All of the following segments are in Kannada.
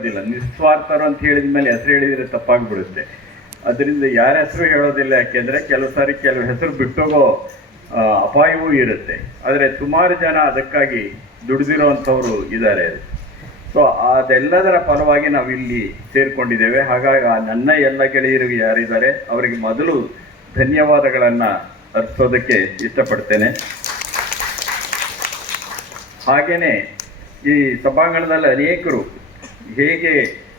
ಹೇಳೋದಿಲ್ಲ. ನಿಸ್ವಾರ್ಥರು ಅಂತ ಹೇಳಿದ ಮೇಲೆ ಹೆಸರು ಹೇಳಿದರೆ ತಪ್ಪಾಗ್ಬಿಡುತ್ತೆ. ಅದರಿಂದ ಯಾರ ಹೆಸರು ಹೇಳೋದಿಲ್ಲ, ಯಾಕೆಂದ್ರೆ ಕೆಲವು ಸಾರಿ ಕೆಲವು ಹೆಸರು ಬಿಟ್ಟೋಗೋ ಅಪಾಯವೂ ಇರುತ್ತೆ. ಆದರೆ ಸುಮಾರು ಜನ ಅದಕ್ಕಾಗಿ ದುಡಿದಿರೋವಂಥವ್ರು ಇದ್ದಾರೆ. ಸೊ ಅದೆಲ್ಲದರ ಫಲವಾಗಿ ನಾವಿಲ್ಲಿ ಸೇರ್ಕೊಂಡಿದ್ದೇವೆ. ಹಾಗಾಗಿ ನನ್ನ ಎಲ್ಲ ಗೆಳೆಯರು ಯಾರಿದ್ದಾರೆ, ಅವರಿಗೆ ಮೊದಲು ಧನ್ಯವಾದಗಳನ್ನ ಅರ್ಪಿಸೋದಕ್ಕೆ ಇಷ್ಟಪಡ್ತೇನೆ. ಹಾಗೇನೆ ಈ ಸಭಾಂಗಣದಲ್ಲಿ ಅನೇಕರು ಹೇಗೆ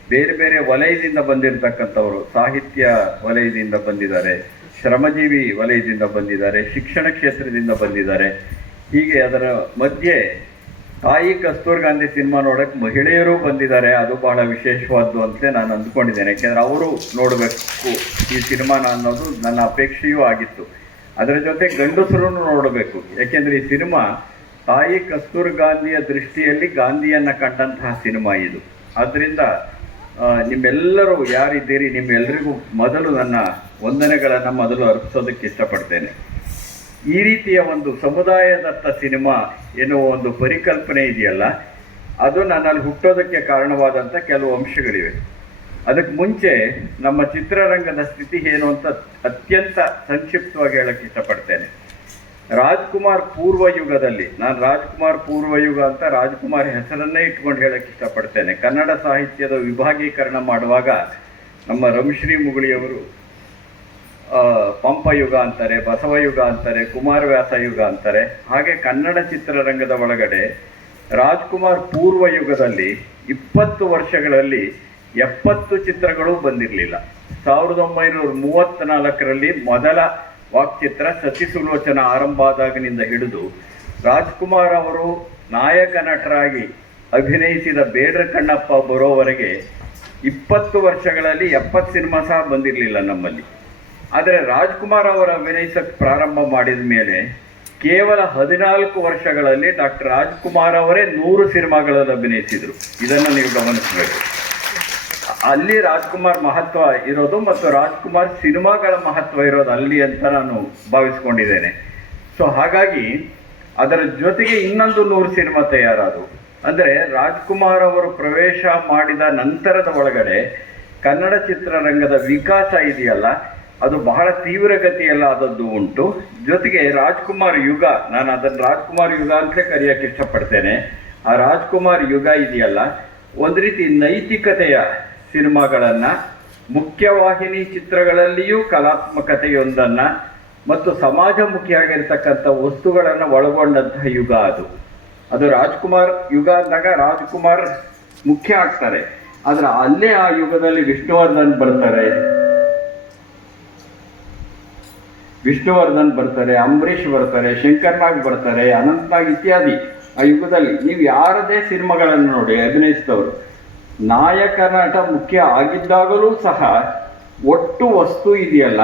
ಬೇರೆ ಬೇರೆ ವಲಯದಿಂದ ಬಂದಿರತಕ್ಕಂಥವರು, ಸಾಹಿತ್ಯ ವಲಯದಿಂದ ಬಂದಿದ್ದಾರೆ, ಶ್ರಮಜೀವಿ ವಲಯದಿಂದ ಬಂದಿದ್ದಾರೆ, ಶಿಕ್ಷಣ ಕ್ಷೇತ್ರದಿಂದ ಬಂದಿದ್ದಾರೆ. ಹೀಗೆ ಅದರ ಮಧ್ಯೆ ತಾಯಿ ಕಸ್ತೂರ್ ಗಾಂಧಿ ಸಿನಿಮಾ ನೋಡಕ್ಕೆ ಮಹಿಳೆಯರು ಬಂದಿದ್ದಾರೆ. ಅದು ಬಹಳ ವಿಶೇಷವಾದ್ದು ಅಂತ ನಾನು ಅಂದ್ಕೊಂಡಿದ್ದೇನೆ. ಯಾಕೆಂದ್ರೆ ಅವರು ನೋಡಬೇಕು ಈ ಸಿನಿಮಾನ ಅನ್ನೋದು ನನ್ನ ಅಪೇಕ್ಷೆಯೂ ಆಗಿತ್ತು. ಅದರ ಜೊತೆ ಗಂಡಸರು ನೋಡಬೇಕು. ಯಾಕೆಂದ್ರೆ ಈ ಸಿನಿಮಾ ತಾಯಿ ಕಸ್ತೂರ್ ಗಾಂಧಿಯ ದೃಷ್ಟಿಯಲ್ಲಿ ಗಾಂಧಿಯನ್ನ ಕಂಡಂತಹ ಸಿನಿಮಾ ಇದು. ಆದ್ರಿಂದ ಆ, ನಿಮ್ಮೆಲ್ಲರೂ ಯಾರಿದ್ದೀರಿ ನಿಮ್ಮೆಲ್ಲರಿಗೂ ಮೊದಲು ನನ್ನ ವಂದನೆಗಳನ್ನು ಮೊದಲು ಅರ್ಪಿಸೋದಕ್ಕೆ ಇಷ್ಟಪಡ್ತೇನೆ. ಈ ರೀತಿಯ ಒಂದು ಸಮುದಾಯದತ್ತ ಸಿನಿಮಾ ಎನ್ನುವ ಒಂದು ಪರಿಕಲ್ಪನೆ ಇದೆಯಲ್ಲ ಅದು ನನ್ನಲ್ಲಿ ಹುಟ್ಟೋದಕ್ಕೆ ಕಾರಣವಾದಂಥ ಕೆಲವು ಅಂಶಗಳಿವೆ. ಅದಕ್ಕೆ ಮುಂಚೆ ನಮ್ಮ ಚಿತ್ರರಂಗದ ಸ್ಥಿತಿ ಏನು ಅಂತ ಅತ್ಯಂತ ಸಂಕ್ಷಿಪ್ತವಾಗಿ ಹೇಳಕ್ಕೆ ಇಷ್ಟಪಡ್ತೇನೆ. ರಾಜ್ಕುಮಾರ್ ಪೂರ್ವ ಯುಗದಲ್ಲಿ ನಾನು ರಾಜ್ಕುಮಾರ್ ಪೂರ್ವ ಯುಗ ಅಂತ ರಾಜ್ಕುಮಾರ್ ಹೆಸರನ್ನೇ ಇಟ್ಕೊಂಡು ಹೇಳಕ್ಕೆ ಇಷ್ಟಪಡ್ತೇನೆ. ಕನ್ನಡ ಸಾಹಿತ್ಯದ ವಿಭಾಗೀಕರಣ ಮಾಡುವಾಗ ನಮ್ಮ ರಮಶ್ರೀ ಮುಗುಳಿಯವರು ಪಂಪಯುಗ ಪಂಪ ಯುಗ ಅಂತಾರೆ ಬಸವ ಯುಗ ಅಂತಾರೆ ಕುಮಾರವ್ಯಾಸ ಯುಗ ಅಂತಾರೆ, ಹಾಗೆ ಕನ್ನಡ ಚಿತ್ರರಂಗದ ಒಳಗಡೆ ರಾಜ್ಕುಮಾರ್ ಪೂರ್ವ ಯುಗದಲ್ಲಿ ಇಪ್ಪತ್ತು ವರ್ಷಗಳಲ್ಲಿ ಎಪ್ಪತ್ತು ಚಿತ್ರಗಳು ಬಂದಿರಲಿಲ್ಲ. ಸಾವಿರದ ಒಂಬೈನೂರ ಮೂವತ್ತ್ನಾಲ್ಕರಲ್ಲಿ ಮೊದಲ ವಾಕ್ಚಿತ್ರ ಸತಿ ಸುಲೋಚನ ಆರಂಭ ಆದಾಗಿನಿಂದ ಹಿಡಿದು ರಾಜ್ಕುಮಾರ್ ಅವರು ನಾಯಕ ನಟರಾಗಿ ಅಭಿನಯಿಸಿದ ಬೇಡ್ರ ಕಣ್ಣಪ್ಪ ಬರೋವರೆಗೆ ಇಪ್ಪತ್ತು ವರ್ಷಗಳಲ್ಲಿ ಎಪ್ಪತ್ತು ಸಿನಿಮಾ ಸಹ ಬಂದಿರಲಿಲ್ಲ ನಮ್ಮಲ್ಲಿ. ಆದರೆ ರಾಜ್ಕುಮಾರ್ ಅವರು ಅಭಿನಯಿಸಕ್ಕೆ ಪ್ರಾರಂಭ ಮಾಡಿದ ಮೇಲೆ ಕೇವಲ ಹದಿನಾಲ್ಕು ವರ್ಷಗಳಲ್ಲಿ ಡಾಕ್ಟರ್ ರಾಜ್ಕುಮಾರ್ ಅವರೇ ನೂರು ಸಿನಿಮಾಗಳಲ್ಲಿ ಅಭಿನಯಿಸಿದರು. ಇದನ್ನು ನೀವು ಗಮನಿಸಬೇಕು. ಅಲ್ಲಿ ರಾಜ್ಕುಮಾರ್ ಮಹತ್ವ ಇರೋದು ಮತ್ತು ರಾಜ್ಕುಮಾರ್ ಸಿನಿಮಾಗಳ ಮಹತ್ವ ಇರೋದು ಅಲ್ಲಿ ಅಂತ ನಾನು ಭಾವಿಸ್ಕೊಂಡಿದ್ದೇನೆ. ಸೊ ಹಾಗಾಗಿ ಅದರ ಜೊತೆಗೆ ಇನ್ನೊಂದು ನೂರು ಸಿನಿಮಾ ತಯಾರಾದವು. ಅಂದರೆ ರಾಜ್ಕುಮಾರ್ ಅವರು ಪ್ರವೇಶ ಮಾಡಿದ ನಂತರದ ಒಳಗಡೆ ಕನ್ನಡ ಚಿತ್ರರಂಗದ ವಿಕಾಸ ಇದೆಯಲ್ಲ, ಅದು ಬಹಳ ತೀವ್ರಗತಿಯಲ್ಲ ಆದದ್ದು ಉಂಟು. ಜೊತೆಗೆ ರಾಜ್ಕುಮಾರ್ ಯುಗ, ನಾನು ಅದನ್ನು ರಾಜ್ಕುಮಾರ್ ಯುಗ ಅಂತಲೇ ಕರೆಯಕ್ಕೆ ಇಷ್ಟಪಡ್ತೇನೆ. ಆ ರಾಜ್ಕುಮಾರ್ ಯುಗ ಇದೆಯಲ್ಲ, ಒಂದು ರೀತಿ ನೈತಿಕತೆಯ ಸಿನಿಮಾಗಳನ್ನ, ಮುಖ್ಯವಾಹಿನಿ ಚಿತ್ರಗಳಲ್ಲಿಯೂ ಕಲಾತ್ಮಕತೆಯೊಂದನ್ನ ಮತ್ತು ಸಮಾಜಮುಖಿಯಾಗಿರ್ತಕ್ಕಂಥ ವಸ್ತುಗಳನ್ನು ಒಳಗೊಂಡಂತಹ ಯುಗ ಅದು. ಅದು ರಾಜ್ಕುಮಾರ್ ಯುಗ ಅಂದಾಗ ರಾಜ್ಕುಮಾರ್ ಮುಖ್ಯ ಆಗ್ತಾರೆ. ಆದ್ರೆ ಅಲ್ಲೇ ಆ ಯುಗದಲ್ಲಿ ವಿಷ್ಣುವರ್ಧನ್ ಬರ್ತಾರೆ. ವಿಷ್ಣುವರ್ಧನ್ ಬರ್ತಾರೆ, ಅಂಬರೀಷ್ ಬರ್ತಾರೆ, ಶಂಕರ್ ನಾಗ್ ಬರ್ತಾರೆ, ಅನಂತ್ ನಾಗ್ ಇತ್ಯಾದಿ ಆ ಯುಗದಲ್ಲಿ. ನೀವು ಯಾರದೇ ಸಿನಿಮಾಗಳನ್ನು ನೋಡಿ, ಅಭಿನಯಿಸಿದವರು ನಾಯಕ ನಟ ಮುಖ್ಯ ಆಗಿದ್ದಾಗಲೂ ಸಹ ಒಟ್ಟು ವಸ್ತು ಇದೆಯಲ್ಲ,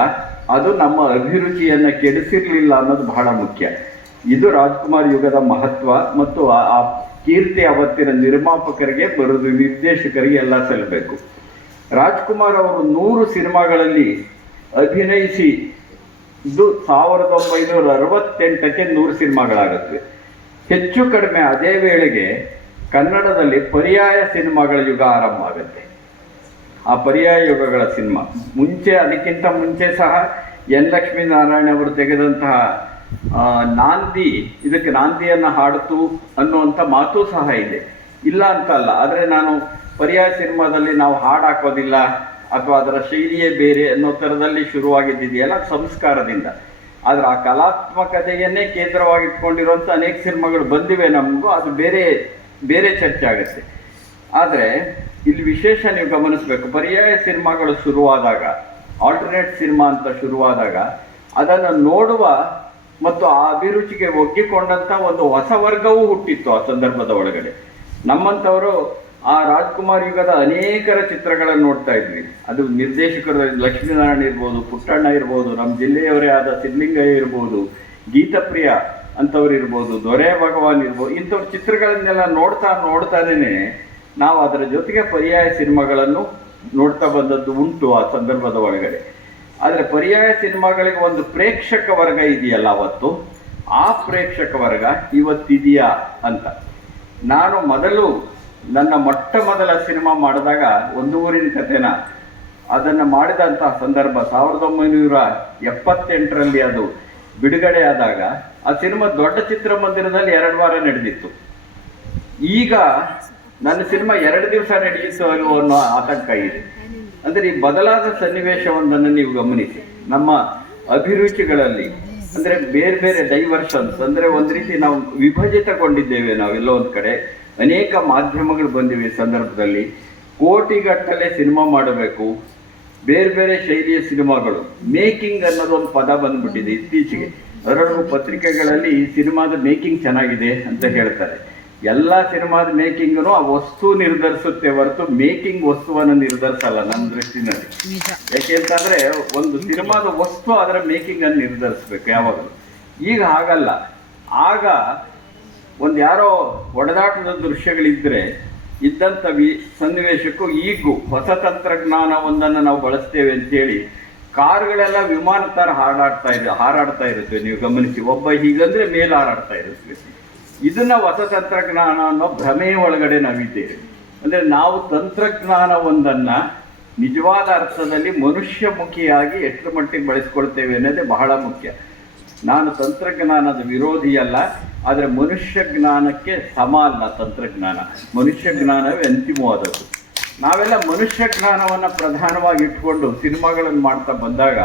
ಅದು ನಮ್ಮ ಅಭಿರುಚಿಯನ್ನು ಕೆಡಿಸಿರಲಿಲ್ಲ ಅನ್ನೋದು ಬಹಳ ಮುಖ್ಯ. ಇದು ರಾಜ್ಕುಮಾರ್ ಯುಗದ ಮಹತ್ವ ಮತ್ತು ಆ ಕೀರ್ತಿ ಅವತ್ತಿನ ನಿರ್ಮಾಪಕರಿಗೆ ಬರೋದು, ನಿರ್ದೇಶಕರಿಗೆ ಎಲ್ಲ ಸಲ್ಲಬೇಕು. ರಾಜ್ಕುಮಾರ್ ಅವರು ನೂರು ಸಿನಿಮಾಗಳಲ್ಲಿ ಅಭಿನಯಿಸಿ, ಇದು ಸಾವಿರದ ಒಂಬೈನೂರ ಅರವತ್ತೆಂಟಕ್ಕೆ ನೂರು ಸಿನಿಮಾಗಳಾಗುತ್ತವೆ ಹೆಚ್ಚು ಕಡಿಮೆ ಅದೇ ವೇಳೆಗೆ ಕನ್ನಡದಲ್ಲಿ ಪರ್ಯಾಯ ಸಿನಿಮಾಗಳ ಯುಗ ಆರಂಭ ಆಗುತ್ತೆ. ಆ ಪರ್ಯಾಯ ಯುಗಗಳ ಸಿನಿಮಾ. ಮುಂಚೆ, ಅದಕ್ಕಿಂತ ಮುಂಚೆ ಸಹ ಎನ್ ಲಕ್ಷ್ಮೀನಾರಾಯಣ ಅವರು ತೆಗೆದಂತಹ ನಾಂದಿ, ಇದಕ್ಕೆ ನಾಂದಿಯನ್ನು ಹಾಡಿತು ಅನ್ನುವಂಥ ಮಾತು ಸಹ ಇದೆ. ಇಲ್ಲ ಅಂತ ಅಲ್ಲ ಆದರೆ ನಾನು ಪರ್ಯಾಯ ಸಿನಿಮಾದಲ್ಲಿ ನಾವು ಹಾಡು ಹಾಕೋದಿಲ್ಲ ಅಥವಾ ಅದರ ಶೈಲಿಯೇ ಬೇರೆ ಅನ್ನೋ ಥರದಲ್ಲಿ ಶುರುವಾಗಿದ್ದಿದೆಯಲ್ಲ ಸಂಸ್ಕಾರದಿಂದ. ಆದರೆ ಆ ಕಲಾತ್ಮಕತೆಯನ್ನೇ ಕೇಂದ್ರವಾಗಿಟ್ಕೊಂಡಿರುವಂಥ ಅನೇಕ ಸಿನಿಮಾಗಳು ಬಂದಿವೆ ನಮಗೂ. ಅದು ಬೇರೆ ಬೇರೆ ಚರ್ಚೆ ಆಗುತ್ತೆ. ಆದರೆ, ಇಲ್ಲಿ ವಿಶೇಷ ನೀವು ಗಮನಿಸಬೇಕು. ಪರ್ಯಾಯ ಸಿನಿಮಾಗಳು ಶುರುವಾದಾಗ ಆಲ್ಟರ್ನೇಟ್ ಸಿನಿಮಾ ಅಂತ ಶುರುವಾದಾಗ, ಅದನ್ನು ನೋಡುವ ಮತ್ತು ಆ ಅಭಿರುಚಿಗೆ ಒಗ್ಗಿಕೊಂಡಂತ ಒಂದು ಹೊಸ ವರ್ಗವೂ ಹುಟ್ಟಿತ್ತು ಆ ಸಂದರ್ಭದ ಒಳಗಡೆ. ನಮ್ಮಂಥವರು ಆ ರಾಜ್ಕುಮಾರ್ ಯುಗದ ಅನೇಕರ ಚಿತ್ರಗಳನ್ನು ನೋಡ್ತಾ ಇದ್ವಿ. ಅದು ನಿರ್ದೇಶಕರು ಲಕ್ಷ್ಮೀನಾರಾಯಣ ಇರ್ಬೋದು, ಪುಟ್ಟಣ್ಣ ಇರ್ಬೋದು, ನಮ್ಮ ಜಿಲ್ಲೆಯವರೇ ಆದ ಸಿದ್ಲಿಂಗಯ್ಯ ಇರ್ಬೋದು, ಗೀತಪ್ರಿಯ ಅಂಥವ್ರು ಇರ್ಬೋದು, ದೊರೆ ಭಗವಾನ್ ಇರ್ಬೋದು, ಇಂಥವ್ರ ಚಿತ್ರಗಳನ್ನೆಲ್ಲ ನೋಡ್ತಾ ನೋಡ್ತಾನೇ ನಾವು ಅದರ ಜೊತೆಗೆ ಪರ್ಯಾಯ ಸಿನಿಮಾಗಳನ್ನು ನೋಡ್ತಾ ಬಂದದ್ದು ಉಂಟು ಆ ಸಂದರ್ಭದ ಒಳಗಡೆ. ಆದರೆ ಪರ್ಯಾಯ ಸಿನಿಮಾಗಳಿಗೆ ಒಂದು ಪ್ರೇಕ್ಷಕ ವರ್ಗ ಇದೆಯಲ್ಲ ಅವತ್ತು? ಆ ಪ್ರೇಕ್ಷಕ ವರ್ಗ ಇವತ್ತಿದೆಯಾ ಅಂತ. ನಾನು ಮೊದಲು ನನ್ನ ಮೊಟ್ಟ ಮೊದಲ ಸಿನಿಮಾ ಮಾಡಿದಾಗ ಒಂದು ಊರಿನ ಕಥೆನ, ಅದನ್ನು ಮಾಡಿದಂಥ ಸಂದರ್ಭ ಸಾವಿರದ ಒಂಬೈನೂರ ಎಪ್ಪತ್ತೆಂಟರಲ್ಲಿ ಅದು. ಬಿಡುಗಡೆ ಆದಾಗ ಆ ಸಿನಿಮಾ ದೊಡ್ಡ ಚಿತ್ರಮಂದಿರದಲ್ಲಿ ಎರಡು ವಾರ ನಡೆದಿತ್ತು. ಈಗ ನನ್ನ ಸಿನಿಮಾ ಎರಡು ದಿವಸ ನಡೆಯಿತು ಅನ್ನೋ ಆತಂಕ ಇದೆ. ಅಂದ್ರೆ ಈ ಬದಲಾದ ಸನ್ನಿವೇಶವೊಂದನ್ನು ನೀವು ಗಮನಿಸಿ. ನಮ್ಮ ಅಭಿರುಚಿಗಳಲ್ಲಿ, ಅಂದ್ರೆ ಬೇರೆ ಬೇರೆ ಡೈವರ್ಷನ್ಸ್, ಅಂದ್ರೆ ಒಂದು ರೀತಿ ನಾವು ವಿಭಜಿತಗೊಂಡಿದ್ದೇವೆ ನಾವೆಲ್ಲ ಒಂದು ಕಡೆ. ಅನೇಕ ಮಾಧ್ಯಮಗಳು ಬಂದಿವೆ ಸಂದರ್ಭದಲ್ಲಿ. ಕೋಟಿಗಟ್ಟಲೆ ಸಿನಿಮಾ ಮಾಡಬೇಕು. ಬೇರೆ ಬೇರೆ ಶೈಲಿಯ ಸಿನಿಮಾಗಳು. ಮೇಕಿಂಗ್ ಅನ್ನೋದು ಒಂದು ಪದ ಬಂದ್ಬಿಟ್ಟಿದೆ ಇತ್ತೀಚೆಗೆ. ಅದರೊಳಗೂ ಪತ್ರಿಕೆಗಳಲ್ಲಿ ಈ ಸಿನಿಮಾದ ಮೇಕಿಂಗ್ ಚೆನ್ನಾಗಿದೆ ಅಂತ ಹೇಳ್ತಾರೆ. ಎಲ್ಲ ಸಿನಿಮಾದ ಮೇಕಿಂಗ್ನು ಆ ವಸ್ತು ನಿರ್ಧರಿಸುತ್ತೆ ಹೊರತು ಮೇಕಿಂಗ್ ವಸ್ತುವನ್ನು ನಿರ್ಧರಿಸಲ್ಲ ನನ್ನ ದೃಷ್ಟಿನಲ್ಲಿ. ಯಾಕೆಂತಂದ್ರೆ ಒಂದು ಸಿನಿಮಾದ ವಸ್ತು ಅದರ ಮೇಕಿಂಗ್ ಅನ್ನು ನಿರ್ಧರಿಸ್ಬೇಕು ಯಾವಾಗಲೂ. ಈಗ ಹಾಗಲ್ಲ. ಆಗ ಒಂದು ಯಾರೋ ಒಡೆದಾಟದ ದೃಶ್ಯಗಳಿದ್ರೆ ಇದ್ದಂಥ ವಿ ಸನ್ನಿವೇಶಕ್ಕೂ ಈಗೂ ಹೊಸ ತಂತ್ರಜ್ಞಾನವೊಂದನ್ನು ನಾವು ಬಳಸ್ತೇವೆ ಅಂತೇಳಿ ಕಾರುಗಳೆಲ್ಲ ವಿಮಾನ ಥರ ಹಾರಾಡ್ತಾ ಇದೆ, ಹಾರಾಡ್ತಾ ಇರುತ್ತೆ. ನೀವು ಗಮನಿಸಿ, ಒಬ್ಬ ಹೀಗಂದ್ರೆ ಮೇಲೆ ಹಾರಾಡ್ತಾ ಇರುತ್ತೆ. ಇದನ್ನು ಹೊಸ ತಂತ್ರಜ್ಞಾನ ಅನ್ನೋ ಭ್ರಮೆಯ ಒಳಗಡೆ ನಾವಿದ್ದೇವೆ. ಅಂದರೆ ನಾವು ತಂತ್ರಜ್ಞಾನವೊಂದನ್ನು ನಿಜವಾದ ಅರ್ಥದಲ್ಲಿ ಮನುಷ್ಯಮುಖಿಯಾಗಿ ಎಷ್ಟು ಮಟ್ಟಿಗೆ ಬಳಸ್ಕೊಳ್ತೇವೆ ಅನ್ನೋದೇ ಬಹಳ ಮುಖ್ಯ. ನಾನು ತಂತ್ರಜ್ಞಾನದ ವಿರೋಧಿಯಲ್ಲ ಆದರೆ ಮನುಷ್ಯ ಜ್ಞಾನಕ್ಕೆ ಸಮ ಅಲ್ಲ ತಂತ್ರಜ್ಞಾನ. ಮನುಷ್ಯ ಜ್ಞಾನವೇ ಅಂತಿಮವಾದದ್ದು. ನಾವೆಲ್ಲ ಮನುಷ್ಯ ಜ್ಞಾನವನ್ನು ಪ್ರಧಾನವಾಗಿ ಇಟ್ಕೊಂಡು ಸಿನಿಮಾಗಳನ್ನು ಮಾಡ್ತಾ ಬಂದಾಗ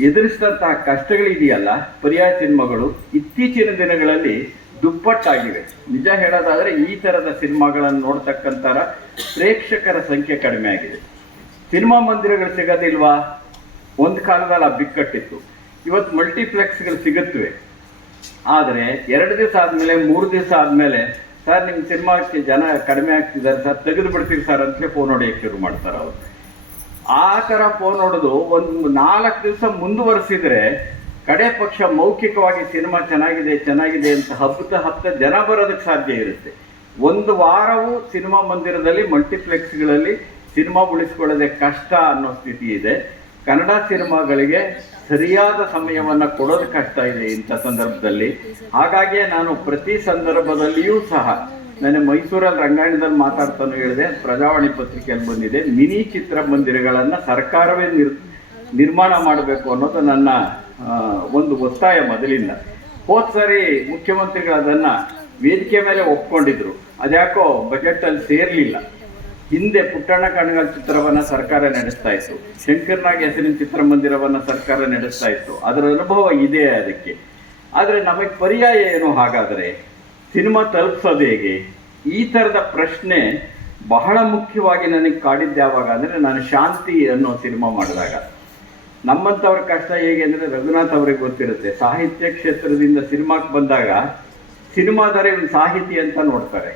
ಎದುರಿಸಿದಂತಹ ಕಷ್ಟಗಳಿದೆಯಲ್ಲ ಪರ್ಯಾಯ ಸಿನಿಮಾಗಳು ಇತ್ತೀಚಿನ ದಿನಗಳಲ್ಲಿ ದುಪ್ಪಟ್ಟಾಗಿವೆ. ನಿಜ ಹೇಳೋದಾದರೆ ಈ ಥರದ ಸಿನಿಮಾಗಳನ್ನು ನೋಡ್ತಕ್ಕಂಥ ಪ್ರೇಕ್ಷಕರ ಸಂಖ್ಯೆ ಕಡಿಮೆ ಆಗಿದೆ. ಸಿನಿಮಾ ಮಂದಿರಗಳು ಸಿಗೋದಿಲ್ವಾ? ಒಂದು ಕಾಲದಲ್ಲಿ ಆ ಬಿಕ್ಕಟ್ಟಿತ್ತು. ಇವತ್ತು ಮಲ್ಟಿಪ್ಲೆಕ್ಸ್ಗಳು ಸಿಗುತ್ತವೆ. ಆದರೆ ಎರಡು ದಿವಸ ಆದಮೇಲೆ, ಮೂರು ದಿವಸ ಆದಮೇಲೆ, ಸರ್ ನಿಮ್ಮ ಸಿನಿಮಾಕ್ಕೆ ಜನ ಕಡಿಮೆ ಆಗ್ತಿದ್ದಾರೆ, ಸರ್ ತೆಗೆದು ಬಿಡ್ತೀವಿ ಸರ್ ಅಂತಲೇ ಫೋನ್ ಹೊಡೆಯಕ್ಕೆ ಶುರು ಮಾಡ್ತಾರೆ ಅವರು. ಆ ಥರ ಫೋನ್ ಹೊಡೆದು ಒಂದು ನಾಲ್ಕು ದಿವಸ ಮುಂದುವರೆಸಿದ್ರೆ, ಕಡೆ ಪಕ್ಷ ಮೌಖಿಕವಾಗಿ ಸಿನಿಮಾ ಚೆನ್ನಾಗಿದೆ ಚೆನ್ನಾಗಿದೆ ಅಂತ ಹಬ್ಬದ ಹತ್ತ ಜನ ಬರೋದಕ್ಕೆ ಸಾಧ್ಯ ಇರುತ್ತೆ. ಒಂದು ವಾರವೂ ಸಿನಿಮಾ ಮಂದಿರದಲ್ಲಿ ಮಲ್ಟಿಪ್ಲೆಕ್ಸ್ಗಳಲ್ಲಿ ಸಿನಿಮಾ ಉಳಿಸ್ಕೊಳ್ಳೋದೇ ಕಷ್ಟ ಅನ್ನೋ ಸ್ಥಿತಿ ಇದೆ. ಕನ್ನಡ ಸಿನಿಮಾಗಳಿಗೆ ಸರಿಯಾದ ಸಮಯವನ್ನು ಕೊಡೋದು ಕಷ್ಟ ಇದೆ ಇಂಥ ಸಂದರ್ಭದಲ್ಲಿ. ಹಾಗಾಗಿ ನಾನು ಪ್ರತಿ ಸಂದರ್ಭದಲ್ಲಿಯೂ ಸಹ ನಾನು ಮೈಸೂರಲ್ಲಿ ರಂಗಾಯಣದಲ್ಲಿ ಮಾತಾಡ್ತಾನು ಹೇಳಿದೆ, ಪ್ರಜಾವಾಣಿ ಪತ್ರಿಕೆಯಲ್ಲಿ ಬಂದಿದೆ, ಮಿನಿ ಚಿತ್ರಮಂದಿರಗಳನ್ನು ಸರ್ಕಾರವೇ ನಿರ್, ನಿರ್ಮಾಣ ಮಾಡಬೇಕು ಅನ್ನೋದು ನನ್ನ ಒಂದು ಒತ್ತಾಯ ಮೊದಲಿಂದ. ಹೋದ್ ಸಾರಿ ಮುಖ್ಯಮಂತ್ರಿಗಳು ಅದನ್ನ ವೇದಿಕೆ ಮೇಲೆ ಒಪ್ಕೊಂಡಿದ್ರು. ಅದ್ಯಾಕೋ ಬಜೆಟ್ ಅಲ್ಲಿ ಸೇರ್ಲಿಲ್ಲ. ಹಿಂದೆ ಪುಟ್ಟಣ್ಣ ಕಣಗಾಲ್ ಚಿತ್ರವನ್ನ ಸರ್ಕಾರ ನಡೆಸ್ತಾ ಇತ್ತು. ಶಂಕರ್ನಾಗ್ ಹೆಸರಿನ ಚಿತ್ರಮಂದಿರವನ್ನ ಸರ್ಕಾರ ನಡೆಸ್ತಾ ಇತ್ತು. ಅದರ ಅನುಭವ ಇದೆ ಅದಕ್ಕೆ. ಆದ್ರೆ ನಮಗೆ ಪರ್ಯಾಯ ಏನು ಹಾಗಾದರೆ ಸಿನಿಮಾ ತಲುಪಿಸೋದು ಹೇಗೆ? ಈ ಥರದ ಪ್ರಶ್ನೆ ಬಹಳ ಮುಖ್ಯವಾಗಿ ನನಗೆ ಕಾಡಿದ್ದು ಯಾವಾಗ ಅಂದರೆ ನಾನು ಶಾಂತಿ ಅನ್ನೋ ಸಿನಿಮಾ ಮಾಡಿದಾಗ. ನಮ್ಮಂಥವ್ರ ಕಷ್ಟ ಹೇಗೆ ಅಂದರೆ ರಘುನಾಥ್ ಅವ್ರಿಗೆ ಗೊತ್ತಿರುತ್ತೆ. ಸಾಹಿತ್ಯ ಕ್ಷೇತ್ರದಿಂದ ಸಿನಿಮಾಕ್ಕೆ ಬಂದಾಗ ಸಿನಿಮಾದರೆ ಸಾಹಿತಿ ಅಂತ ನೋಡ್ತಾರೆ.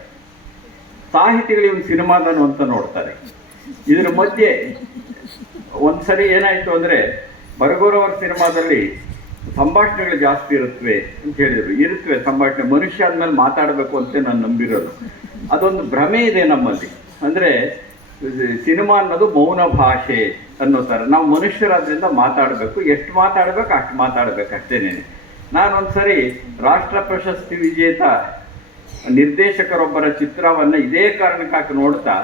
ಸಾಹಿತಿಗಳು ಇವನು ಸಿನಿಮಾದನು ಅಂತ ನೋಡ್ತಾರೆ. ಇದರ ಮಧ್ಯೆ ಒಂದ್ಸರಿ ಏನಾಯ್ತು ಅಂದ್ರೆ ಬರಗೂರವರ ಸಿನಿಮಾದಲ್ಲಿ ಸಂಭಾಷಣೆಗಳು ಜಾಸ್ತಿ ಇರುತ್ತವೆ ಅಂತ ಹೇಳಿದ್ರು. ಇರುತ್ತವೆ ಸಂಭಾಷಣೆ. ಮನುಷ್ಯ ಆದ್ಮೇಲೆ ಮಾತಾಡಬೇಕು ಅಂತ ನಾನು ನಂಬಿರೋದು. ಅದೊಂದು ಭ್ರಮೆ ಇದೆ ನಮ್ಮಲ್ಲಿ. ಅಂದ್ರೆ ಸಿನಿಮಾ ಅನ್ನೋದು ಮೌನ ಭಾಷೆ ಅನ್ನೋ ಥರ ನಾವು ಮನುಷ್ಯರಾದ್ರಿಂದ ಮಾತಾಡಬೇಕು. ಎಷ್ಟು ಮಾತಾಡ್ಬೇಕು ಅಷ್ಟು ಮಾತಾಡ್ಬೇಕು ಅಷ್ಟೇನೆ ನಾನೊಂದ್ಸರಿ ರಾಷ್ಟ್ರ ಪ್ರಶಸ್ತಿ ವಿಜೇತ ನಿರ್ದೇಶಕರೊಬ್ಬರ ಚಿತ್ರವನ್ನ ಇದೇ ಕಾರಣಕ್ಕಾಗಿ ನೋಡ್ತಾ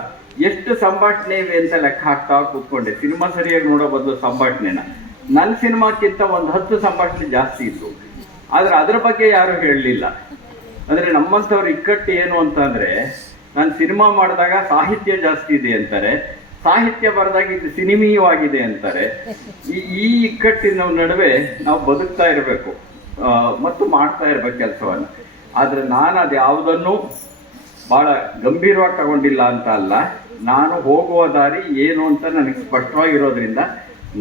ಎಷ್ಟು ಸಂಭಾಷಣೆ ಇವೆ ಅಂತ ಲೆಕ್ಕ ಹಾಕ್ತಾ ಕೂತ್ಕೊಂಡೆ. ಸಿನಿಮಾ ಸರಿಯಾಗಿ ನೋಡೋ ಬದಲು ಸಂಭಾಷಣೆನ. ನನ್ನ ಸಿನಿಮಾಕ್ಕಿಂತ ಒಂದು ಹತ್ತು ಸಂಭಾಷಣೆ ಜಾಸ್ತಿ ಇತ್ತು. ಆದ್ರೆ ಅದ್ರ ಬಗ್ಗೆ ಯಾರು ಹೇಳಲಿಲ್ಲ. ಅಂದ್ರೆ ನಮ್ಮಂಥವ್ರ ಇಕ್ಕಟ್ಟು ಏನು ಅಂತಂದ್ರೆ ನಾನು ಸಿನಿಮಾ ಮಾಡಿದಾಗ ಸಾಹಿತ್ಯ ಜಾಸ್ತಿ ಇದೆ ಅಂತಾರೆ. ಸಾಹಿತ್ಯ ಬರೆದಾಗ ಇದು ಸಿನಿಮೀಯವಾಗಿದೆ ಅಂತಾರೆ. ಈ ಈ ಇಕ್ಕಟ್ಟಿನ ನಡುವೆ ನಾವು ಬದುಕ್ತಾ ಇರಬೇಕು. ಮತ್ತು ಮಾಡ್ತಾ ಇರಬೇಕು ಕೆಲಸವನ್ನು. ಆದ್ರೆ ನಾನು ಅದು ಯಾವುದನ್ನು ಬಹಳ ಗಂಭೀರವಾಗಿ ತಗೊಂಡಿಲ್ಲ ಅಂತ ಅಲ್ಲ. ನಾನು ಹೋಗುವ ದಾರಿ ಏನು ಅಂತ ನನಗೆ ಸ್ಪಷ್ಟವಾಗಿರೋದ್ರಿಂದ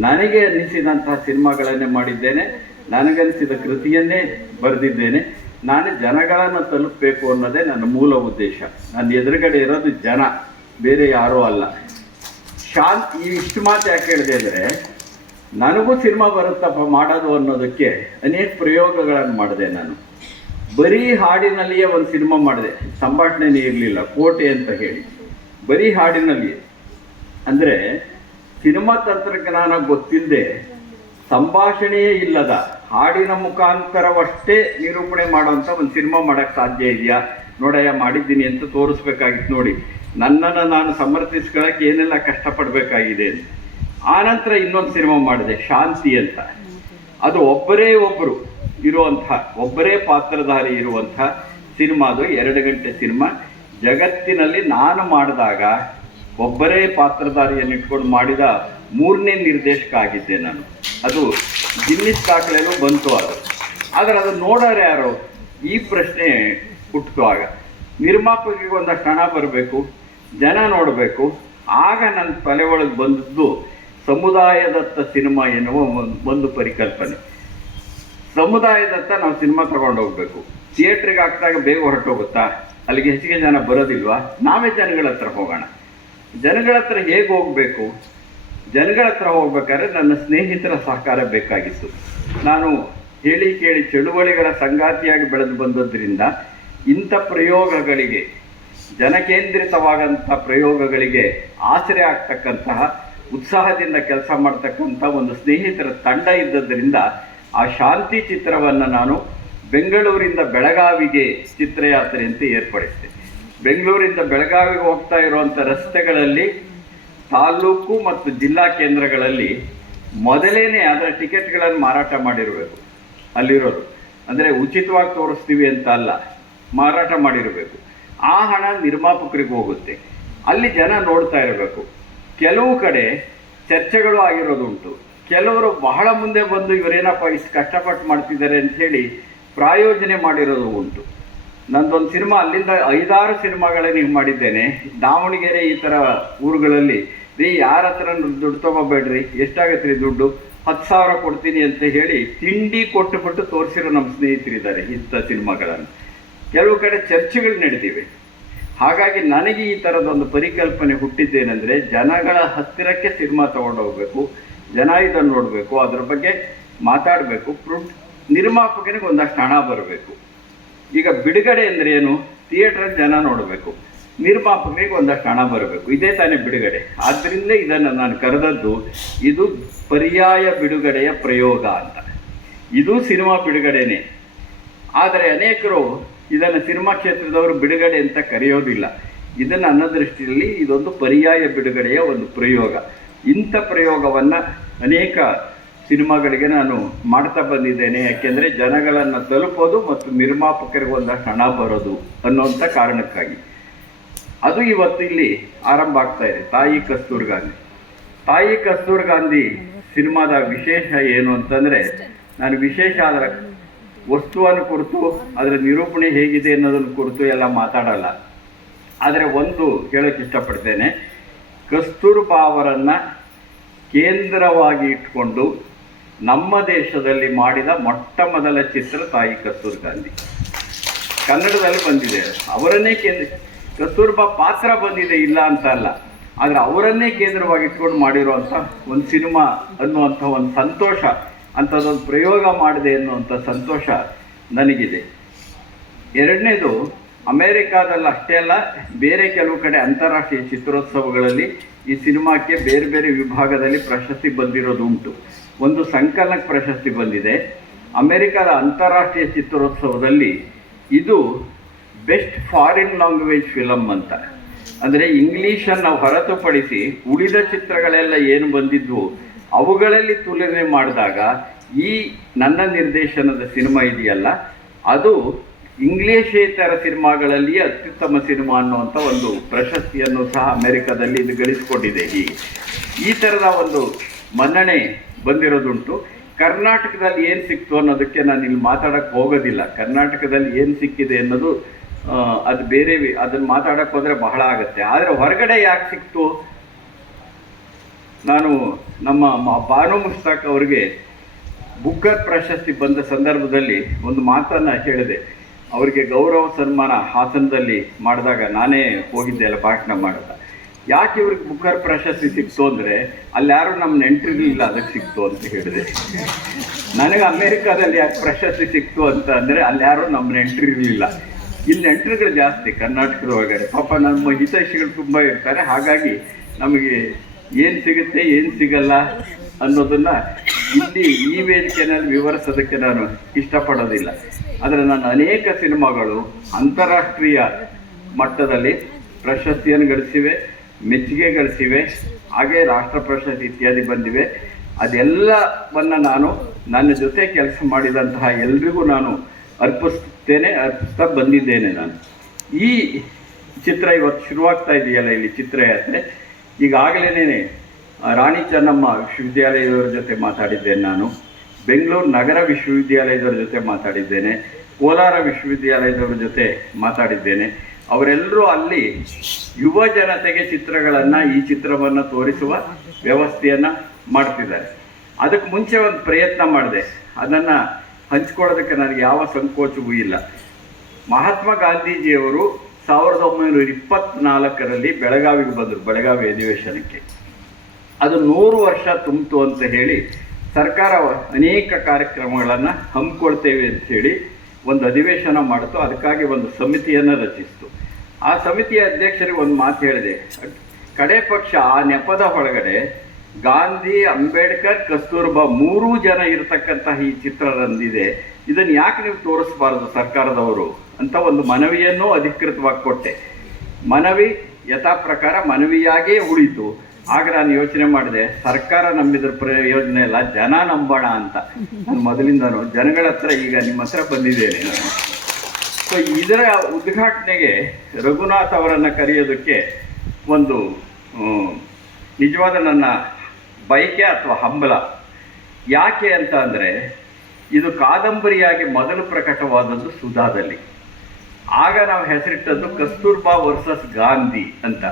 ನನಗೆ ಅನ್ನಿಸಿದಂತಹ ಸಿನಿಮಾಗಳನ್ನೇ ಮಾಡಿದ್ದೇನೆ. ನನಗನ್ನಿಸಿದ ಕೃತಿಯನ್ನೇ ಬರೆದಿದ್ದೇನೆ. ನಾನು ಜನಗಳನ್ನು ತಲುಪಬೇಕು ಅನ್ನೋದೇ ನನ್ನ ಮೂಲ ಉದ್ದೇಶ. ನನ್ನ ಎದುರುಗಡೆ ಇರೋದು ಜನ, ಬೇರೆ ಯಾರೂ ಅಲ್ಲ. ಶಾಂತ್, ಈ ಇಷ್ಟು ಮಾತು ಯಾಕೆ ಹೇಳಿದೆ ಅಂದರೆ, ನನಗೂ ಸಿನಿಮಾ ಬರುತ್ತಪ್ಪ ಮಾಡೋದು ಅನ್ನೋದಕ್ಕೆ ಅನೇಕ ಪ್ರಯೋಗಗಳನ್ನು ಮಾಡಿದೆ ನಾನು. ಬರೀ ಹಾಡಿನಲ್ಲಿಯೇ ಒಂದು ಸಿನಿಮಾ ಮಾಡಿದೆ. ಸಂಭಾಷಣೆನೇ ಇರಲಿಲ್ಲ, ಕೋಟೆ ಅಂತ ಹೇಳಿ. ಬರೀ ಹಾಡಿನಲ್ಲಿಯೇ. ಅಂದರೆ ಸಿನಿಮಾ ತಂತ್ರಜ್ಞಾನ ಗೊತ್ತಿಲ್ಲದೆ ಸಂಭಾಷಣೆಯೇ ಇಲ್ಲದ ಹಾಡಿನ ಮುಖಾಂತರವಷ್ಟೇ ನಿರೂಪಣೆ ಮಾಡುವಂಥ ಒಂದು ಸಿನಿಮಾ ಮಾಡೋಕ್ಕೆ ಸಾಧ್ಯ ಇದೆಯಾ? ನೋಡಯ್ಯ, ಮಾಡಿದ್ದೀನಿ ಅಂತ ತೋರಿಸ್ಬೇಕಾಗಿತ್ತು ನೋಡಿ. ನನ್ನನ್ನು ನಾನು ಸಮರ್ಥಿಸ್ಕೊಳ್ಳೋಕೆ ಏನೆಲ್ಲ ಕಷ್ಟಪಡಬೇಕಾಗಿದೆ ಆನಂತರ ಇನ್ನೊಂದು ಸಿನಿಮಾ ಮಾಡಿದೆ, ಶಾಂತಿ ಅಂತ. ಅದು ಒಬ್ಬರೇ ಒಬ್ಬರು ಇರುವಂಥ, ಒಬ್ಬರೇ ಪಾತ್ರಧಾರಿ ಇರುವಂಥ ಸಿನಿಮಾ ಅದು ಎರಡು ಗಂಟೆ ಸಿನಿಮಾ. ಜಗತ್ತಿನಲ್ಲಿ ನಾನು ಮಾಡಿದಾಗ ಒಬ್ಬರೇ ಪಾತ್ರಧಾರಿಯನ್ನು ಇಟ್ಕೊಂಡು ಮಾಡಿದ ಮೂರನೇ ನಿರ್ದೇಶಕ ಆಗಿದ್ದೆ ನಾನು. ಅದು ಗಿನ್ನಿಸ್ ದಾಖಲೆನೂ ಬಂತು ಅದು. ಆದರೆ ಅದು ನೋಡೋರು ಯಾರು? ಈ ಪ್ರಶ್ನೆ ಹುಟ್ಟಿತು ಆಗ ನಿರ್ಮಾಪಕರಿಗೆ ಒಂದಷ್ಟು ಹಣ ಬರಬೇಕು, ಜನ ನೋಡಬೇಕು. ಆಗ ನನ್ನ ತಲೆ ಒಳಗೆ ಬಂದದ್ದು ಸಮುದಾಯದತ್ತ ಸಿನಿಮಾ ಎನ್ನುವ ಒಂದು ಪರಿಕಲ್ಪನೆ. ಸಮುದಾಯದತ್ತ ನಾವು ಸಿನಿಮಾ ತಗೊಂಡು ಹೋಗ್ಬೇಕು. ಥಿಯೇಟ್ರಿಗೆ ಹಾಕಿದಾಗ ಬೇಗ ಹೊರಟೋಗುತ್ತಾ? ಅಲ್ಲಿಗೆ ಹೆಚ್ಚಿಗೆ ಜನ ಬರೋದಿಲ್ವಾ? ನಾವೇ ಜನಗಳ ಹತ್ರ ಹೋಗೋಣ. ಜನಗಳ ಹತ್ರ ಹೇಗೆ ಹೋಗಬೇಕು? ಜನಗಳ ಹತ್ರ ಹೋಗ್ಬೇಕಾದ್ರೆ ನನ್ನ ಸ್ನೇಹಿತರ ಸಹಕಾರ ಬೇಕಾಗಿತ್ತು. ನಾನು ಹೇಳಿ ಕೇಳಿ ಚಳುವಳಿಗಳ ಸಂಗಾತಿಯಾಗಿ ಬೆಳೆದು ಬಂದದ್ರಿಂದ ಇಂಥ ಪ್ರಯೋಗಗಳಿಗೆ, ಜನಕೇಂದ್ರಿತವಾದಂಥ ಪ್ರಯೋಗಗಳಿಗೆ ಆಸರೆ ಆಗ್ತಕ್ಕಂತಹ, ಉತ್ಸಾಹದಿಂದ ಕೆಲಸ ಮಾಡ್ತಕ್ಕಂಥ ಒಂದು ಸ್ನೇಹಿತರ ತಂಡ ಇದ್ದದ್ರಿಂದ ಆ ಶಾಂತಿ ಚಿತ್ರವನ್ನು ನಾನು ಬೆಂಗಳೂರಿಂದ ಬೆಳಗಾವಿಗೆ ಚಿತ್ರಯಾತ್ರೆ ಅಂತ ಏರ್ಪಡಿಸಿದೆ ಬೆಂಗಳೂರಿಂದ ಬೆಳಗಾವಿಗೆ ಹೋಗ್ತಾ ಇರುವಂಥ ರಸ್ತೆಗಳಲ್ಲಿ ತಾಲೂಕು ಮತ್ತು ಜಿಲ್ಲಾ ಕೇಂದ್ರಗಳಲ್ಲಿ ಮೊದಲೇನೆ ಅದರ ಟಿಕೆಟ್ಗಳನ್ನು ಮಾರಾಟ ಮಾಡಿರಬೇಕು. ಅಲ್ಲಿರೋದು. ಅಂದರೆ ಉಚಿತವಾಗಿ ತೋರಿಸ್ತೀವಿ ಅಂತ ಅಲ್ಲ, ಮಾರಾಟ ಮಾಡಿರಬೇಕು. ಆ ಹಣ ನಿರ್ಮಾಪಕರಿಗೆ ಹೋಗುತ್ತೆ. ಅಲ್ಲಿ ಜನ ನೋಡ್ತಾ ಇರಬೇಕು. ಕೆಲವು ಕಡೆ ಚರ್ಚೆಗಳು ಆಗಿರೋದುಂಟು. ಕೆಲವರು ಬಹಳ ಮುಂದೆ ಬಂದು ಇವರೇನಪ್ಪ ಇಷ್ಟು ಕಷ್ಟಪಟ್ಟು ಮಾಡ್ತಿದ್ದಾರೆ ಅಂತ ಹೇಳಿ ಪ್ರಾಯೋಜನೆ ಮಾಡಿರೋದು ಉಂಟು. ನಂದೊಂದು ಸಿನಿಮಾ, ಅಲ್ಲಿಂದ ಐದಾರು ಸಿನಿಮಾಗಳನ್ನ ಮಾಡಿದ್ದೇನೆ. ದಾವಣಗೆರೆ ಈ ಥರ ಊರುಗಳಲ್ಲಿ, ರೀ, ಯಾರ ಹತ್ರ ದುಡ್ಡು ತಗೋಬೇಡ್ರಿ? ಎಷ್ಟಾಗತ್ತೆ ರೀ ದುಡ್ಡು? ಹತ್ತು ಸಾವಿರ ಕೊಡ್ತೀನಿ ಅಂತ ಹೇಳಿ ತಿಂಡಿ ಕೊಟ್ಟುಬಿಟ್ಟು ತೋರಿಸಿರೋ ನಮ್ಮ ಸ್ನೇಹಿತರಿದ್ದಾರೆ ಇಂಥ ಸಿನಿಮಾಗಳನ್ನು. ಕೆಲವು ಕಡೆ ಚರ್ಚೆಗಳು ನಡೆದಿವೆ. ಹಾಗಾಗಿ ನನಗೆ ಈ ಥರದೊಂದು ಪರಿಕಲ್ಪನೆ ಹುಟ್ಟಿದ್ದೇನೆಂದರೆ, ಜನಗಳ ಹತ್ತಿರಕ್ಕೆ ಸಿನಿಮಾ ತಗೊಂಡು ಹೋಗ್ಬೇಕು. ಜನ ಇದನ್ನು ನೋಡಬೇಕು, ಅದ್ರ ಬಗ್ಗೆ ಮಾತಾಡಬೇಕು ಪ್ರೂ ನಿರ್ಮಾಪಕನಿಗೆ ಒಂದಷ್ಟು ಹಣ ಬರಬೇಕು. ಈಗ ಬಿಡುಗಡೆ ಅಂದರೆ ಏನು? ಥಿಯೇಟ್ರಲ್ಲಿ ಜನ ನೋಡಬೇಕು. ನಿರ್ಮಾಪಕರಿಗೆ ಒಂದಷ್ಟು ಹಣ ಬರಬೇಕು. ಇದೇ ತಾನೇ ಬಿಡುಗಡೆ. ಆದ್ದರಿಂದ ಇದನ್ನು ನಾನು ಕರೆದದ್ದು, ಇದು ಪರ್ಯಾಯ ಬಿಡುಗಡೆಯ ಪ್ರಯೋಗ ಅಂತ. ಇದು ಸಿನಿಮಾ ಬಿಡುಗಡೆನೇ. ಆದರೆ ಅನೇಕರು ಇದನ್ನು ಸಿನಿಮಾ ಕ್ಷೇತ್ರದವರು ಬಿಡುಗಡೆ ಅಂತ ಕರೆಯೋದಿಲ್ಲ. ಇದನ್ನು ನನ್ನ ದೃಷ್ಟಿಯಲ್ಲಿ ಇದೊಂದು ಪರ್ಯಾಯ ಬಿಡುಗಡೆಯ ಒಂದು ಪ್ರಯೋಗ. ಇಂಥ ಪ್ರಯೋಗವನ್ನು ಅನೇಕ ಸಿನಿಮಾಗಳಿಗೆ ನಾನು ಮಾಡ್ತಾ ಬಂದಿದ್ದೇನೆ. ಯಾಕೆಂದರೆ ಜನಗಳನ್ನು ತಲುಪೋದು ಮತ್ತು ನಿರ್ಮಾಪಕರಿಗೆ ಒಂದು ಹಣ ಬರೋದು ಅನ್ನೋಂಥ ಕಾರಣಕ್ಕಾಗಿ. ಅದು ಇವತ್ತು ಇಲ್ಲಿ ಆರಂಭ ಆಗ್ತಾ ಇದೆ, ತಾಯಿ ಕಸ್ತೂರ್ ಗಾಂಧಿ. ತಾಯಿ ಕಸ್ತೂರ್ ಗಾಂಧಿ ಸಿನಿಮಾದ ವಿಶೇಷ ಏನು ಅಂತಂದರೆ, ನಾನು ವಿಶೇಷ ಅದರ ವಸ್ತುವನ್ನು ಕುರಿತು, ಅದರ ನಿರೂಪಣೆ ಹೇಗಿದೆ ಅನ್ನೋದನ್ನು ಕುರಿತು ಎಲ್ಲ ಮಾತಾಡಲ್ಲ. ಆದರೆ ಒಂದು ಹೇಳೋಕ್ಕೆ ಇಷ್ಟಪಡ್ತೇನೆ ಕಸ್ತೂರ್ಬಾ ಅವರನ್ನು ಕೇಂದ್ರವಾಗಿ ಇಟ್ಕೊಂಡು ನಮ್ಮ ದೇಶದಲ್ಲಿ ಮಾಡಿದ ಮೊಟ್ಟ ಮೊದಲ ಚಿತ್ರ ತಾಯಿ ಕಸ್ತೂರ್ ಗಾಂಧಿ. ಕನ್ನಡದಲ್ಲಿ ಬಂದಿದೆ. ಅವರನ್ನೇ ಕೇಂದ್ರ ಕಸ್ತೂರ್ಬಾ ಪಾತ್ರ ಬಂದಿದೆ, ಇಲ್ಲ ಅಂತ ಅಲ್ಲ. ಆದರೆ ಅವರನ್ನೇ ಕೇಂದ್ರವಾಗಿ ಇಟ್ಕೊಂಡು ಮಾಡಿರುವಂಥ ಒಂದು ಸಿನಿಮಾ ಅನ್ನುವಂಥ ಒಂದು ಸಂತೋಷ, ಅಂಥದ್ದೊಂದು ಪ್ರಯೋಗ ಮಾಡಿದೆ ಅನ್ನುವಂಥ ಸಂತೋಷ ನನಗಿದೆ. ಎರಡನೇದು ಅಮೇರಿಕಾದಲ್ಲಿ ಅಷ್ಟೇ ಅಲ್ಲ, ಬೇರೆ ಕೆಲವು ಕಡೆ ಅಂತಾರಾಷ್ಟ್ರೀಯ ಚಿತ್ರೋತ್ಸವಗಳಲ್ಲಿ ಈ ಸಿನಿಮಾಕ್ಕೆ ಬೇರೆ ಬೇರೆ ವಿಭಾಗದಲ್ಲಿ ಪ್ರಶಸ್ತಿ ಬಂದಿರೋದು ಉಂಟು. ಒಂದು ಸಂಕಲನಕ್ಕೆ ಪ್ರಶಸ್ತಿ ಬಂದಿದೆ. ಅಮೇರಿಕಾದ ಅಂತಾರಾಷ್ಟ್ರೀಯ ಚಿತ್ರೋತ್ಸವದಲ್ಲಿ ಇದು ಬೆಸ್ಟ್ ಫಾರಿನ್ ಲ್ಯಾಂಗ್ವೇಜ್ ಫಿಲಮ್ ಅಂತ. ಅಂದರೆ ಇಂಗ್ಲೀಷನ್ನು ಹೊರತುಪಡಿಸಿ ಉಳಿದ ಚಿತ್ರಗಳೆಲ್ಲ ಏನು ಬಂದಿದ್ವು, ಅವುಗಳಲ್ಲಿ ತುಲನೆ ಮಾಡಿದಾಗ ಈ ನನ್ನ ನಿರ್ದೇಶನದ ಸಿನಿಮಾ ಇದೆಯಲ್ಲ, ಅದು ಇಂಗ್ಲಿಷೇತರ ಸಿನಿಮಾಗಳಲ್ಲಿ ಅತ್ಯುತ್ತಮ ಸಿನಿಮಾ ಅನ್ನುವಂಥ ಒಂದು ಪ್ರಶಸ್ತಿಯನ್ನು ಸಹ ಅಮೆರಿಕದಲ್ಲಿ ಇದು ಗಳಿಸಿಕೊಂಡಿದೆ ಹೀಗೆ. ಈ ಥರದ ಒಂದು ಮನ್ನಣೆ ಬಂದಿರೋದುಂಟು. ಕರ್ನಾಟಕದಲ್ಲಿ ಏನು ಸಿಕ್ತು ಅನ್ನೋದಕ್ಕೆ ನಾನು ಇಲ್ಲಿ ಮಾತಾಡೋಕ್ಕೆ ಹೋಗೋದಿಲ್ಲ. ಕರ್ನಾಟಕದಲ್ಲಿ ಏನು ಸಿಕ್ಕಿದೆ ಅನ್ನೋದು ಅದು ಬೇರೆ ಅದನ್ನು ಮಾತಾಡೋಕ್ಕೆ ಹೋದರೆ ಬಹಳ ಆಗುತ್ತೆ. ಆದರೆ ಹೊರಗಡೆ ಯಾಕೆ ಸಿಕ್ತು? ನಾನು ನಮ್ಮ ಬಾನು ಮುಸ್ತಾಕ್ ಅವರಿಗೆ ಬುಕ್ಕರ್ ಪ್ರಶಸ್ತಿ ಬಂದ ಸಂದರ್ಭದಲ್ಲಿ ಒಂದು ಮಾತನ್ನು ಹೇಳಿದೆ. ಅವರಿಗೆ ಗೌರವ ಸನ್ಮಾನ ಹಾಸನದಲ್ಲಿ ಮಾಡಿದಾಗ ನಾನೇ ಹೋಗಿದ್ದೆ ಅಲ್ಲ ಭಾಷಣ ಮಾಡಿದ? ಯಾಕೆ ಇವ್ರಿಗೆ ಬುಕ್ಕರ್ ಪ್ರಶಸ್ತಿ ಸಿಕ್ತು ಅಂದರೆ ಅಲ್ಲಿ ಯಾರು ನಮ್ಮ ನೆಂಟರಿರಲಿಲ್ಲ ಅದಕ್ಕೆ ಸಿಕ್ತು ಅಂತ ಹೇಳಿದೆ. ನನಗೆ ಅಮೇರಿಕಾದಲ್ಲಿ ಯಾಕೆ ಪ್ರಶಸ್ತಿ ಸಿಕ್ತು ಅಂತ ಅಂದರೆ ಅಲ್ಲಿ ಯಾರು ನಮ್ಮ ನೆಂಟರಿರಲಿಲ್ಲ ಇಲ್ಲಿ. ನೆಂಟರುಗಳು ಜಾಸ್ತಿ ಕರ್ನಾಟಕದ ಒಳಗಡೆ ಪಾಪ ನಮ್ಮ ಹಿತೈಷಿಗಳು ತುಂಬ ಇರ್ತಾರೆ, ಹಾಗಾಗಿ ನಮಗೆ ಏನು ಸಿಗುತ್ತೆ, ಏನು ಸಿಗಲ್ಲ ಅನ್ನೋದನ್ನ ಇಲ್ಲಿ ಈ ವೇದಿಕೆಯಲ್ಲಿ ವಿವರಿಸೋದಕ್ಕೆ ನಾನು ಇಷ್ಟಪಡೋದಿಲ್ಲ. ಆದರೆ ನನ್ನ ಅನೇಕ ಸಿನಿಮಾಗಳು ಅಂತಾರಾಷ್ಟ್ರೀಯ ಮಟ್ಟದಲ್ಲಿ ಪ್ರಶಸ್ತಿಯನ್ನು ಗಳಿಸಿವೆ, ಮೆಚ್ಚುಗೆ ಗಳಿಸಿವೆ, ಹಾಗೆ ರಾಷ್ಟ್ರ ಪ್ರಶಸ್ತಿ ಇತ್ಯಾದಿ ಬಂದಿವೆ. ಅದೆಲ್ಲವನ್ನು ನಾನು ನನ್ನ ಜೊತೆ ಕೆಲಸ ಮಾಡಿದಂತಹ ಎಲ್ರಿಗೂ ನಾನು ಅರ್ಪಿಸ್ತೇನೆ, ಅರ್ಪಿಸ್ತಾ ಬಂದಿದ್ದೇನೆ ನಾನು. ಈ ಚಿತ್ರ ಇವತ್ತು ಶುರುವಾಗ್ತಾ ಇದೆಯಲ್ಲ, ಇಲ್ಲಿ ಚಿತ್ರಯಾತ್ರೆ? ಈಗಾಗಲೇ ರಾಣಿ ಚೆನ್ನಮ್ಮ ವಿಶ್ವವಿದ್ಯಾಲಯದವರ ಜೊತೆ ಮಾತಾಡಿದ್ದೇನೆ ನಾನು. ಬೆಂಗಳೂರು ನಗರ ವಿಶ್ವವಿದ್ಯಾಲಯದವರ ಜೊತೆ ಮಾತಾಡಿದ್ದೇನೆ. ಕೋಲಾರ ವಿಶ್ವವಿದ್ಯಾಲಯದವರ ಜೊತೆ ಮಾತಾಡಿದ್ದೇನೆ. ಅವರೆಲ್ಲರೂ ಅಲ್ಲಿ ಯುವ ಜನತೆಗೆ ಚಿತ್ರಗಳನ್ನು, ಈ ಚಿತ್ರವನ್ನು ತೋರಿಸುವ ವ್ಯವಸ್ಥೆಯನ್ನು ಮಾಡ್ತಿದ್ದಾರೆ. ಅದಕ್ಕೆ ಮುಂಚೆ ಒಂದು ಪ್ರಯತ್ನ ಮಾಡಿದೆ. ಅದನ್ನು ಹಂಚ್ಕೊಳ್ಳೋದಕ್ಕೆ ನನಗೆ ಯಾವ ಸಂಕೋಚವೂ ಇಲ್ಲ. ಮಹಾತ್ಮ ಗಾಂಧೀಜಿಯವರು ಸಾವಿರದ ಒಂಬೈನೂರ ಇಪ್ಪತ್ನಾಲ್ಕರಲ್ಲಿ ಬೆಳಗಾವಿಗೆ ಬಂದರು, ಬೆಳಗಾವಿ ಅಧಿವೇಶನಕ್ಕೆ. ಅದು ನೂರು ವರ್ಷ ತುಂಬಿತು ಅಂತ ಹೇಳಿ ಸರ್ಕಾರ ಅನೇಕ ಕಾರ್ಯಕ್ರಮಗಳನ್ನು ಹಮ್ಮಿಕೊಳ್ತೇವೆ ಅಂತ ಹೇಳಿ ಒಂದು ಅಧಿವೇಶನ ಮಾಡಿತು, ಅದಕ್ಕಾಗಿ ಒಂದು ಸಮಿತಿಯನ್ನು ರಚಿಸಿತು. ಆ ಸಮಿತಿಯ ಅಧ್ಯಕ್ಷರಿಗೆ ಒಂದು ಮಾತು ಹೇಳಿದೆ, ಕಡೆ ಪಕ್ಷ ಆ ನೆಪದ ಒಳಗಡೆ ಗಾಂಧಿ, ಅಂಬೇಡ್ಕರ್, ಕಸ್ತೂರ್ಬಾ ಮೂರೂ ಜನ ಇರತಕ್ಕಂತಹ ಈ ಚಿತ್ರ ರಂದಿದೆ. ಇದನ್ನು ಯಾಕೆ ನೀವು ತೋರಿಸಬಾರದು ಸರ್ಕಾರದವರು? ಅಂತ ಒಂದು ಮನವಿಯನ್ನು ಅಧಿಕೃತವಾಗಿ ಕೊಟ್ಟೆ. ಮನವಿ ಯಥಾ ಪ್ರಕಾರ ಮನವಿಯಾಗೇ ಉಳಿತು. ಆಗ ನಾನು ಯೋಚನೆ ಮಾಡಿದೆ, ಸರ್ಕಾರ ನಂಬಿದ್ರ ಪ್ರಯೋಜನ ಇಲ್ಲ ಜನ ನಂಬೋಣ ಅಂತ. ನಾನು ಮೊದಲಿಂದನೂ ಜನಗಳ ಹತ್ರ ಈಗ ನಿಮ್ಮ ಹತ್ರ ಬಂದಿದ್ದೇನೆ ನಾನು. ಸೊ ಇದರ ಉದ್ಘಾಟನೆಗೆ ರಘುನಾಥ್ ಅವರನ್ನು ಕರೆಯೋದಕ್ಕೆ ಒಂದು ನಿಜವಾದ ನನ್ನ ಬಯಕೆ ಅಥವಾ ಹಂಬಲ. ಯಾಕೆ ಅಂತ ಅಂದರೆ, ಇದು ಕಾದಂಬರಿಯಾಗಿ ಮೊದಲು ಪ್ರಕಟವಾದದ್ದು ಸುಧಾದಲ್ಲಿ. ಆಗ ನಾವು ಹೆಸರಿಟ್ಟದ್ದು ಕಸ್ತೂರ್ಬಾ ವರ್ಸಸ್ ಗಾಂಧಿ ಅಂತ.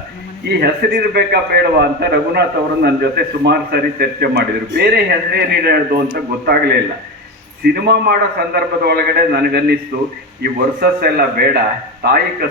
ಈ ಹೆಸರಿರ್ಬೇಕಾ ಬೇಡವಾ ಅಂತ ರಘುನಾಥ್ ಅವರು ನನ್ನ ಜೊತೆ ಸುಮಾರು ಸಾರಿ ಚರ್ಚೆ ಮಾಡಿದರು. ಬೇರೆ ಹೆಸರೇನಿಡೋದು ಅಂತ ಗೊತ್ತಾಗಲೇ ಇಲ್ಲ. ಸಿನಿಮಾ ಮಾಡೋ ಸಂದರ್ಭದ ಒಳಗಡೆ ನನಗನ್ನಿಸ್ತು, ಈ ವರ್ಸಸ್ ಎಲ್ಲ ಬೇಡ, ತಾಯಿ ಕಸ್